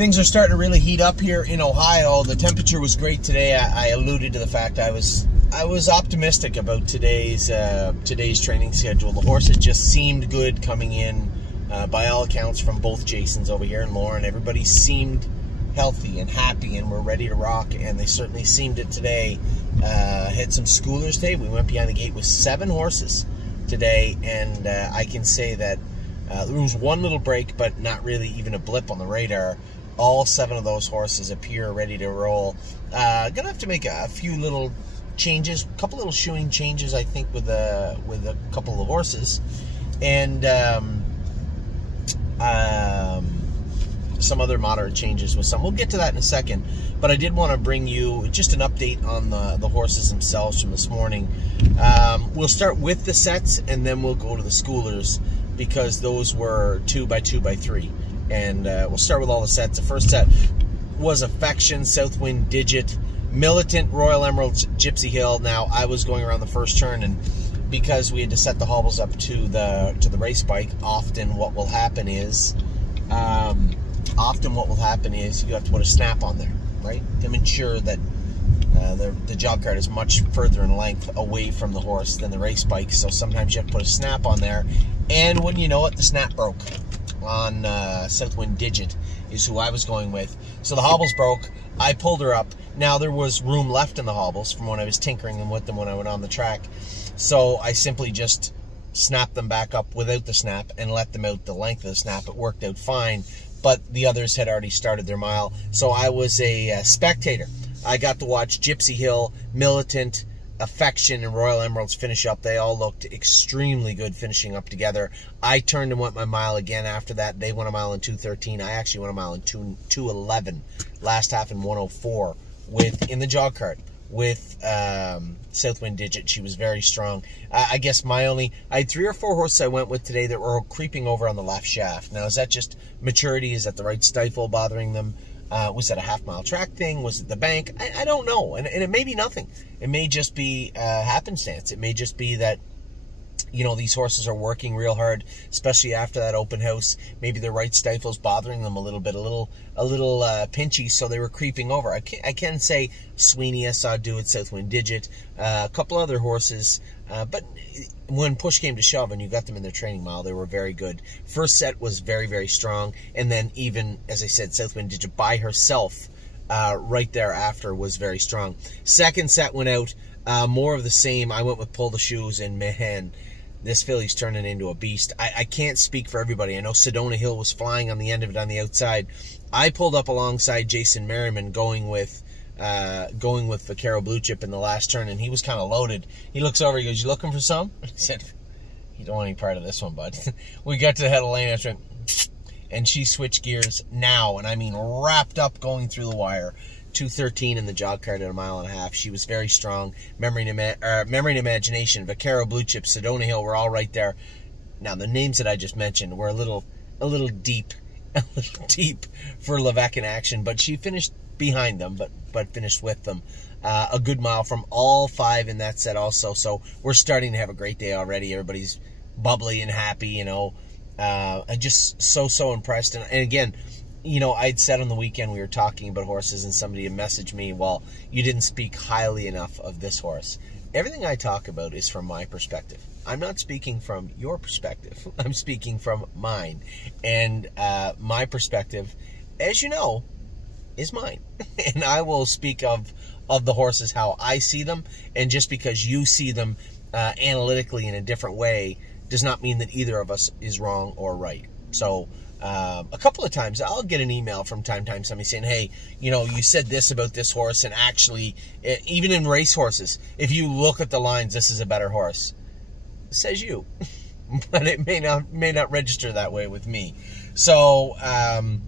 things are starting to really heat up here in Ohio. The temperature was great today. I alluded to the fact I was optimistic about today's training schedule. The horses just seemed good coming in, by all accounts, from both Jasons over here and Lauren. Everybody seemed healthy and happy and were ready to rock, and they certainly seemed it today. Had some schoolers today. We went behind the gate with 7 horses today, and I can say that there was one little break, but not really even a blip on the radar. All 7 of those horses appear ready to roll. Gonna have to make a few little changes, a couple little shoeing changes, I think, with a couple of the horses, and some other moderate changes with some. We'll get to that in a second, but I did want to bring you just an update on the horses themselves from this morning. We'll start with the sets, and then we'll go to the schoolers, because those were 2x2x3. And we'll start with all the sets. The first set was Affection, Southwind, Digit, Militant, Royal Emeralds, Gypsy Hill. Now, I was going around the first turn, and because we had to set the hobbles up to the race bike, often what will happen is you have to put a snap on there, right, to ensure that the jog cart is much further in length away from the horse than the race bike. So sometimes you have to put a snap on there, and when you know it, the snap broke on Southwind Digit, is who I was going with. So the hobbles broke. I pulled her up. Now, there was room left in the hobbles from when I was tinkering with them when I went on the track, so I simply just snapped them back up without the snap and let them out the length of the snap. It worked out fine, but the others had already started their mile, so I was a spectator. I got to watch Gypsy Hill, Militant, Affection, and Royal Emeralds finish up. They all looked extremely good finishing up together. I turned and went my mile again after that. They went a mile in 2:13. I actually went a mile in 2:11. Last half in 1:04 in the jog cart with Southwind Digit. She was very strong. I guess I had 3 or 4 horses I went with today that were creeping over on the left shaft. Now, is that just maturity? Is that the right stifle bothering them? Was that a half-mile track thing? Was it the bank? I don't know. And it may be nothing. It may just be happenstance. It may just be that, you know, these horses are working real hard, especially after that open house. Maybe the right stifle's bothering them a little bit, a little pinchy, so they were creeping over. I can say Sweeney, I saw do it, Southwind Digit, a couple other horses, but when push came to shove and you got them in their training mile, they were very good. First set was very, very strong, and then even, as I said, Southwind Digit by herself right there after was very strong. Second set went out, more of the same. I went with Pull the Shoes, and man, this filly's turning into a beast. I can't speak for everybody. I know Sedona Hill was flying on the end of it on the outside. I pulled up alongside Jason Merriman going with Vaquero Blue Chip in the last turn, and he was kind of loaded. He looks over, he goes, "You looking for some?" I said, "You don't want any part of this one, bud." We got to the head of the lane after, and she switched gears now, and I mean wrapped up going through the wire. 2:13 in the jog cart at a mile and a half. She was very strong. Memory and Imagination, Vaquero Blue Chip, Sedona Hill were all right there. Now, the names that I just mentioned were a little deep for Levesque in action, but she finished behind them, but finished with them. A good mile from all 5 in that set also. So we're starting to have a great day already. Everybody's bubbly and happy, you know. I'm just so impressed. And again, you know, I'd said on the weekend we were talking about horses, and somebody had messaged me, "Well, you didn't speak highly enough of this horse." Everything I talk about is from my perspective. I'm not speaking from your perspective. I'm speaking from mine. And my perspective, as you know, is mine. And I will speak of the horses how I see them. And just because you see them analytically in a different way does not mean that either of us is wrong or right. So a couple of times I'll get an email from time to time, somebody saying, "Hey, you know, you said this about this horse, and actually, even in race horses, if you look at the lines, this is a better horse." Says you. But it may not register that way with me. So, and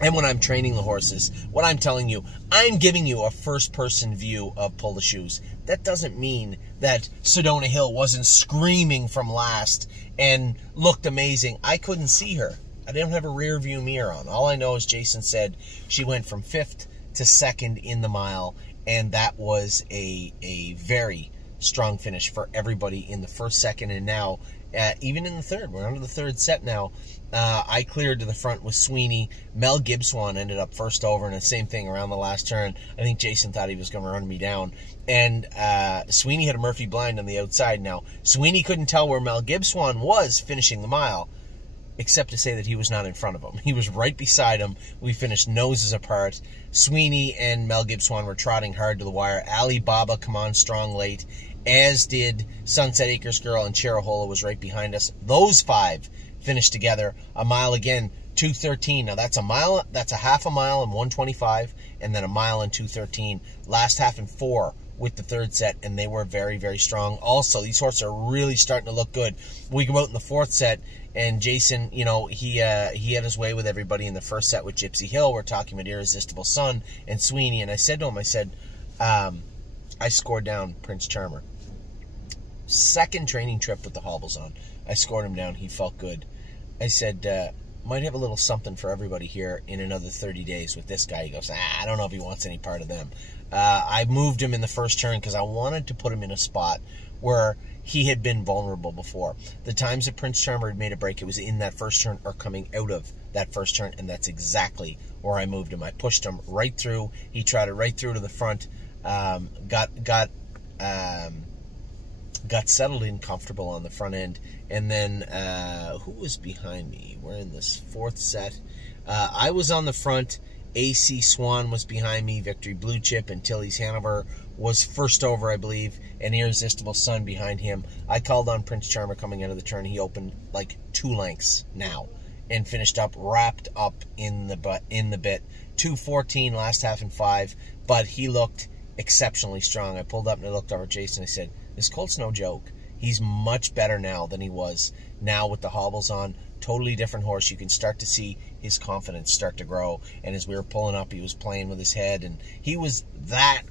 when I'm training the horses, what I'm telling you, I'm giving you a first-person view of Pull the Shoes. That doesn't mean that Sedona Hill wasn't screaming from last and looked amazing. I couldn't see her. I didn't have a rear view mirror on. All I know is Jason said she went from 5th to 2nd in the mile, and that was a very strong finish for everybody in the first, second, and now even in the third. We're under the third set now. I cleared to the front with Sweeney. Mel Gibswan ended up first over, and the same thing around the last turn. I think Jason thought he was going to run me down. And Sweeney had a Murphy blind on the outside. Now, Sweeney couldn't tell where Mel Gibswan was finishing the mile, except to say that he was not in front of him. He was right beside him. We finished noses apart. Sweeney and Mel Gibswan were trotting hard to the wire. Alibaba come on strong late, as did Sunset Acres Girl, and Cherahola was right behind us. Those 5 finished together. A mile again, 2:13. Now that's a mile, that's a half a mile and 1:25, and then a mile and 2:13. Last half in 4 with the third set, and they were very, very strong. Also, these horses are really starting to look good. We go out in the fourth set, and Jason, you know, he had his way with everybody in the first set with Gypsy Hill. We're talking about Irresistible Sun and Sweeney, and I said to him, I said, I scored down Prince Charmer. Second training trip with the hobbles on, I scored him down. He felt good. I said, might have a little something for everybody here in another 30 days with this guy. He goes, I don't know if he wants any part of them. I moved him in the first turn because I wanted to put him in a spot where he had been vulnerable before. The times that Prince Charmer had made a break, it was in that first turn or coming out of that first turn, and that's exactly where I moved him. I pushed him right through. He trotted right through to the front, got settled in comfortable on the front end, and then who was behind me? We're in this fourth set. I was on the front. AC Swan was behind me. Victory Blue Chip and Tilly's Hanover was first over, I believe, and Irresistible Sun behind him. I called on Prince Charmer coming out of the turn. He opened like 2 lengths now and finished up, wrapped up in the bit. 2:14 last half in 5, but he looked exceptionally strong. I pulled up and I looked over at Jason. I said, this colt's no joke. He's much better now than he was now with the hobbles on. Totally different horse. You can start to see his confidence start to grow. And as we were pulling up, he was playing with his head, and he was that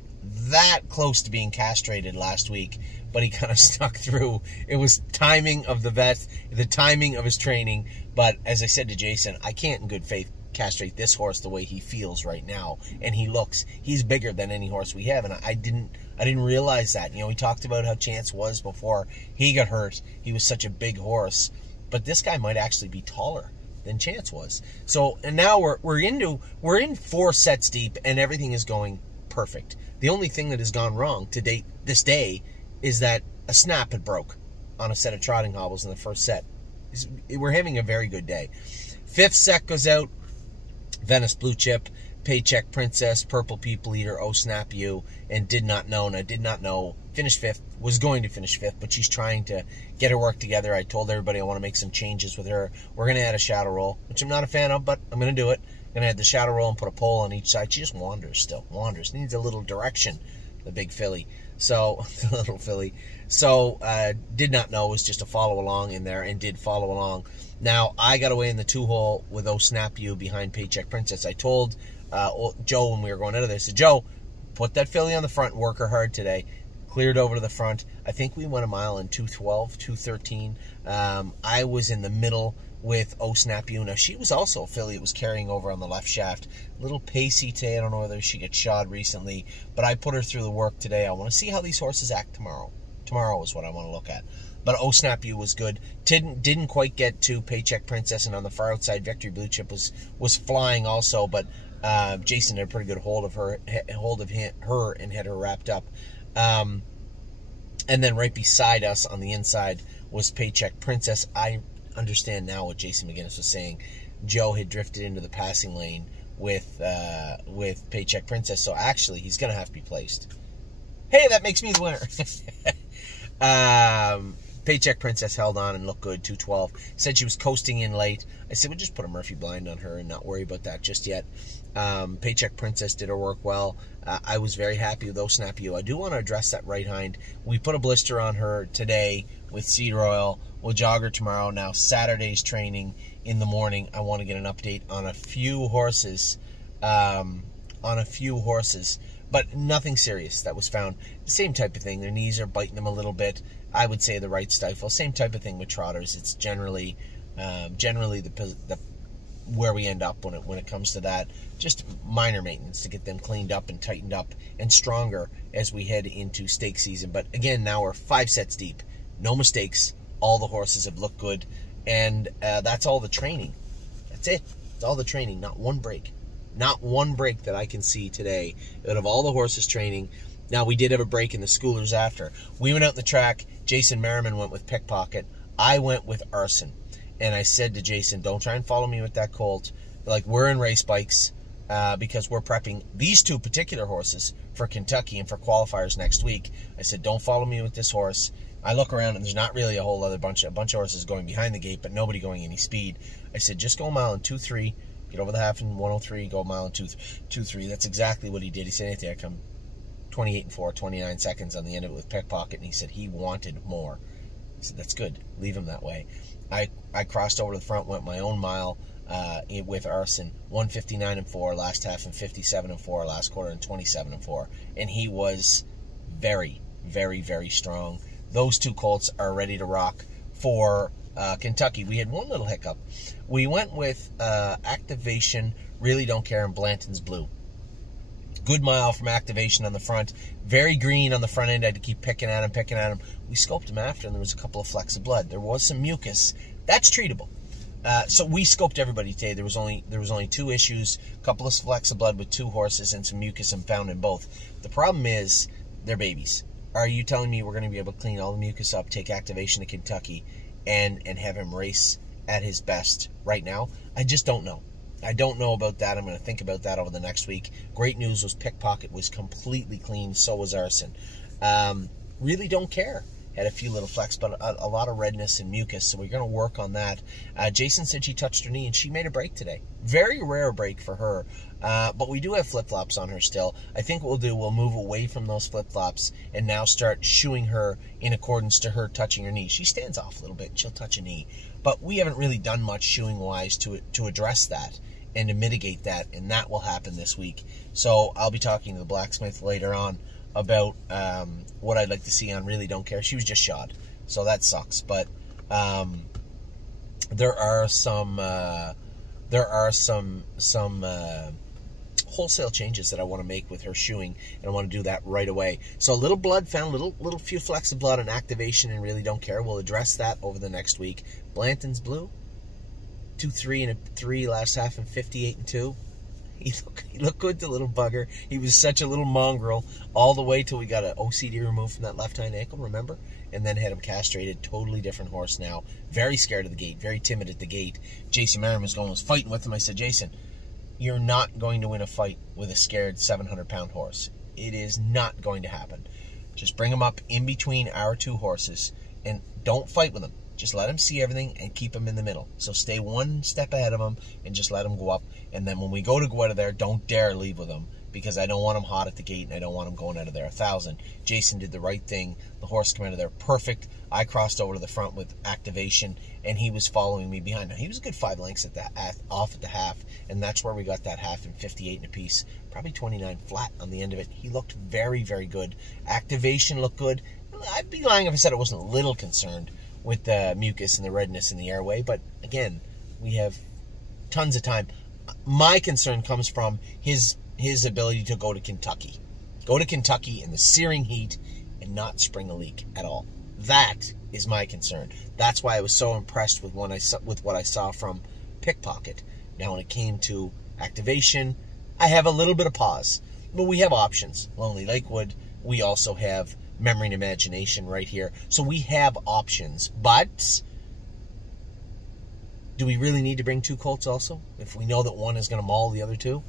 close to being castrated last week, but he kind of stuck through. It was timing of the vet, the timing of his training. But as I said to Jason, I can't in good faith castrate this horse the way he feels right now, and he's bigger than any horse we have, and I didn't realize that. You know, we talked about how Chance was before he got hurt. He was such a big horse, but this guy might actually be taller than Chance was. So, and now we're in 4 sets deep, and everything is going perfect. The only thing that has gone wrong to date this day is that a snap had broke on a set of trotting hobbles in the first set. We're having a very good day. 5th set goes out. Venice Blue Chip, Paycheck Princess, Purple People Eater, Oh Snap You, and Did Not Know. And I did not know. Finished 5th. Was going to finish 5th, but she's trying to get her work together. I told everybody I want to make some changes with her. We're going to add a shadow roll, which I'm not a fan of, but I'm going to do it. I'm going to add the shadow roll and put a pole on each side. She just wanders still. Wanders. Needs a little direction, the big filly. So, the little filly. So, Did Not Know was just a follow along in there, and did follow along. Now, I got away in the 2-hole with Oh Snap You behind Paycheck Princess. I told Joe when we were going out of this, I said, Joe, put that filly on the front, work her hard today. Cleared over to the front. I think we went a mile in 2:12, 2:13. I was in the middle with Oh Snap You. Now, she was also a filly that was carrying over on the left shaft. A little pacey today. I don't know whether she got shod recently, but I put her through the work today. I want to see how these horses act tomorrow. Tomorrow is what I want to look at. But Oh Snap You was good. Didn't quite get to Paycheck Princess, and on the far outside, Victory Blue Chip was flying also, but Jason had a pretty good hold of her and had her wrapped up. And then right beside us on the inside was Paycheck Princess. I understand now what Jason McGinnis was saying. Joe had drifted into the passing lane with Paycheck Princess, so actually he's going to have to be placed. Hey, that makes me the winner. Paycheck Princess held on and looked good, 2:12. Said she was coasting in late. I said, we'll just put a Murphy blind on her and not worry about that just yet. Paycheck Princess did her work well. I was very happy with Oh Snap You. I do want to address that right hind. We put a blister on her today with cedar oil. We'll jog her tomorrow. Now, Saturday's training in the morning, I want to get an update on a few horses. But nothing serious that was found. The same type of thing. Their knees are biting them a little bit. I would say the right stifle. Same type of thing with trotters. It's generally the where we end up when it comes to that. Just minor maintenance to get them cleaned up and tightened up and stronger as we head into stake season. But again, now we're 5 sets deep. No mistakes. All the horses have looked good, and that's all the training. That's it. It's all the training. Not one break. Not one break that I can see today out of all the horses training. Now, we did have a break in the schoolers after. We went out in the track. Jason Merriman went with Pickpocket. I went with Arson. And I said to Jason, don't try and follow me with that colt. Like, we're in race bikes because we're prepping these two particular horses for Kentucky and for qualifiers next week. I said, don't follow me with this horse. I look around and there's not really a whole other bunch of horses going behind the gate, but nobody going any speed. I said, just go a mile in 2.3, get over the half in 1:03, go a mile in 2.3. That's exactly what he did. He said, Anthony, I come 28 and 4, 29 seconds on the end of it with Pickpocket, and he said he wanted more. I said, that's good. Leave him that way. I crossed over to the front, went my own mile with Arson, 1:59 and 4, last half in 57 and 4, last quarter in 27 and 4. And he was very, very, very strong. Those two colts are ready to rock for Kentucky. We had one little hiccup. We went with Activation, Really Don't Care, and Blanton's Blue. Good mile from Activation on the front. Very green on the front end. I had to keep picking at him. We scoped him after, and there was a couple of flecks of blood. There was some mucus. That's treatable. So we scoped everybody today. There was only two issues, a couple of flecks of blood with two horses, and some mucus found in both. The problem is they're babies. Are you telling me we're going to be able to clean all the mucus up, take Activation to Kentucky, and have him race at his best right now? I just don't know. I don't know about that. I'm going to think about that over the next week. Great news was Pickpocket was completely clean. So was Arson. Really Don't Care. Had a few little flecks, but a lot of redness and mucus, so we're going to work on that. Jason said she touched her knee, and she made a break today. Very rare break for her, but we do have flip-flops on her still. I think what we'll do, we'll move away from those flip-flops and now start shoeing her in accordance to her touching her knee. She stands off a little bit, and she'll touch a knee, but we haven't really done much shoeing-wise to address that and to mitigate that, and that will happen this week. So I'll be talking to the blacksmith later on about what I'd like to see on Really Don't Care. She was just shod, so that sucks. But there are some wholesale changes that I want to make with her shoeing, and I want to do that right away. So a little blood found, little few flecks of blood on Activation and Really Don't Care. We'll address that over the next week. Blanton's Blue, 2.3 and 3 last half and 58 and 2. He looked good, the little bugger. He was such a little mongrel all the way till we got an OCD removed from that left hind ankle, remember? And then had him castrated. Totally different horse now. Very scared of the gate. Very timid at the gate. Jason Merriman was fighting with him. I said, Jason, you're not going to win a fight with a scared 700-pound horse. It is not going to happen. Just bring him up in between our two horses and don't fight with him. Just let him see everything and keep him in the middle. So stay one step ahead of him and just let him go up. And then when we go out of there, don't dare leave with him, because I don't want him hot at the gate and I don't want him going out of there 1,000. Jason did the right thing. The horse came out of there perfect. I crossed over to the front with Activation, and he was following me behind. Now, he was a good 5 lengths off at the half, and that's where we got that half in 58 and a piece. Probably 29 flat on the end of it. He looked very, very good. Activation looked good. I'd be lying if I said I wasn't a little concerned with the mucus and the redness in the airway, but again, we have tons of time. My concern comes from his ability to go to Kentucky. Go to Kentucky in the searing heat and not spring a leak at all. That is my concern. That's why I was so impressed with what I saw from Pickpocket. Now, when it came to Activation, I have a little bit of pause. But we have options. Lonely Lakewood, we also have Memory and Imagination right here. So we have options. But do we really need to bring 2 colts also, if we know that one is going to maul the other 2?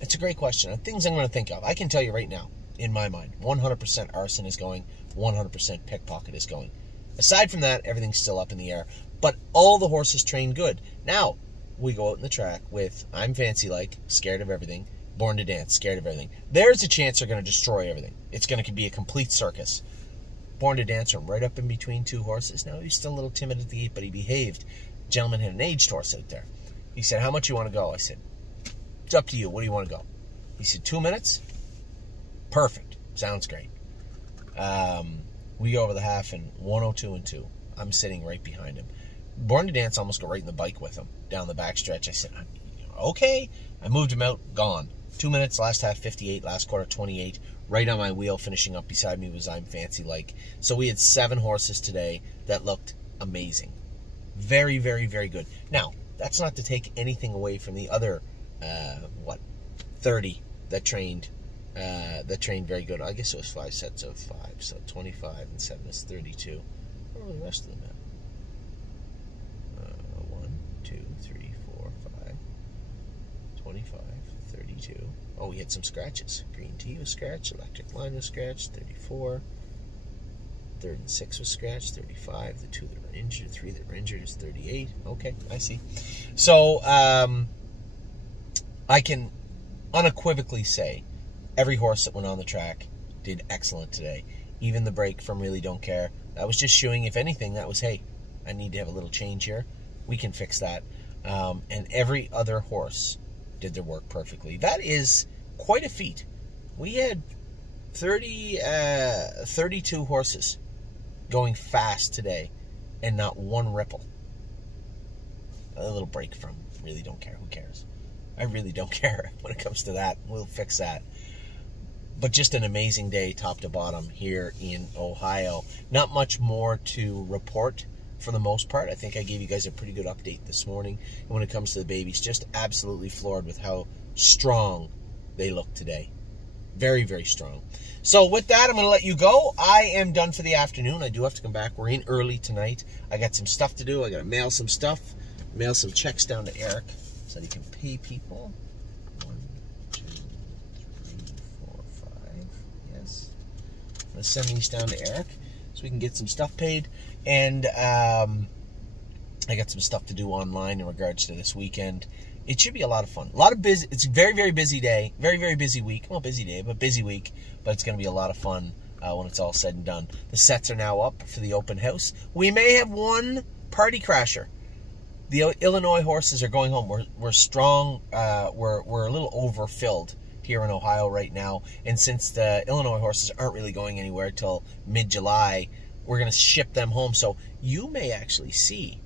It's a great question. Things I'm going to think of. I can tell you right now, in my mind, 100% Arson is going, 100% Pickpocket is going. Aside from that, everything's still up in the air. But all the horses train good. Now, we go out in the track with I'm Fancy Like, scared of everything, Born to Dance, scared of everything. There's a chance they're going to destroy everything. It's going to be a complete circus. Born to Dance are right up in between 2 horses. Now, he's still a little timid at the gate, but he behaved. The gentleman had an aged horse out there. He said, how much you want to go? I said, it's up to you. What do you want to go? He said, 2 minutes? Perfect. Sounds great. We go over the half in 1:02 and 2. I'm sitting right behind him. Born to Dance almost got right in the bike with him down the back stretch. I said, okay. I moved him out, gone. 2 minutes, last half 58, last quarter 28. Right on my wheel, finishing up beside me was I'm Fancy Like. So we had 7 horses today that looked amazing. Very, very, very good. Now, that's not to take anything away from the other, 30 that trained very good. I guess it was 5 sets of 5, so 25 and 7 is 32. What were the rest of them at? 1, 2, 3, 4, 5, 25, 32. Oh, we had some scratches. Green tea was scratched, electric line was scratched, 34. 3rd and 6 was scratched, 35. The 2 that were injured, 3 that were injured is 38. Okay, I see. So, I can unequivocally say every horse that went on the track did excellent today. Even the break from Really Don't Care. That was just showing, if anything, that was, hey, I need to have a little change here. We can fix that. And every other horse did their work perfectly. That is quite a feat. We had 32 horses going fast today and not one ripple. A little break from Really Don't Care. Who cares? I really don't care when it comes to that. We'll fix that. But just an amazing day top to bottom here in Ohio. Not much more to report for the most part. I think I gave you guys a pretty good update this morning. And when it comes to the babies, just absolutely floored with how strong they look today. Very, very strong. So with that, I'm going to let you go. I am done for the afternoon. I do have to come back. We're in early tonight. I got some stuff to do. I got to mail some stuff. Mail some checks down to Eric so that he can pay people. 1, 2, 3, 4, 5. Yes. I'm going to send these down to Eric so we can get some stuff paid. And I got some stuff to do online in regards to this weekend. It should be a lot of fun. A lot of busy. It's a very, very busy day. Very, very busy week. Well, busy day, but busy week. But it's going to be a lot of fun when it's all said and done. The sets are now up for the open house. We may have one party crasher. The Illinois horses are going home. We're strong. We're a little overfilled here in Ohio right now. And since the Illinois horses aren't really going anywhere till mid-July, we're going to ship them home. So you may actually see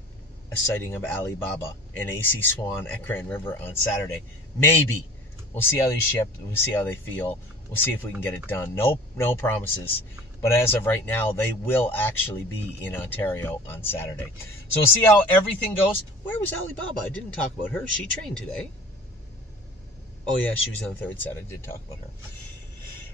a sighting of Alibaba and AC Swan at Grand River on Saturday. Maybe. We'll see how they ship. We'll see how they feel. We'll see if we can get it done. No promises. But as of right now, they will actually be in Ontario on Saturday. So we'll see how everything goes. Where was Alibaba? I didn't talk about her. She trained today. Oh, yeah, she was on the 3rd set. I did talk about her.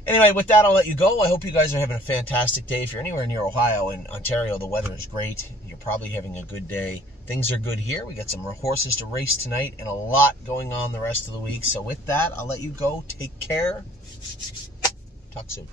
Anyway, with that, I'll let you go. I hope you guys are having a fantastic day. If you're anywhere near Ohio and Ontario, the weather is great. You're probably having a good day. Things are good here. We got some horses to race tonight and a lot going on the rest of the week. So with that, I'll let you go. Take care. Talk soon.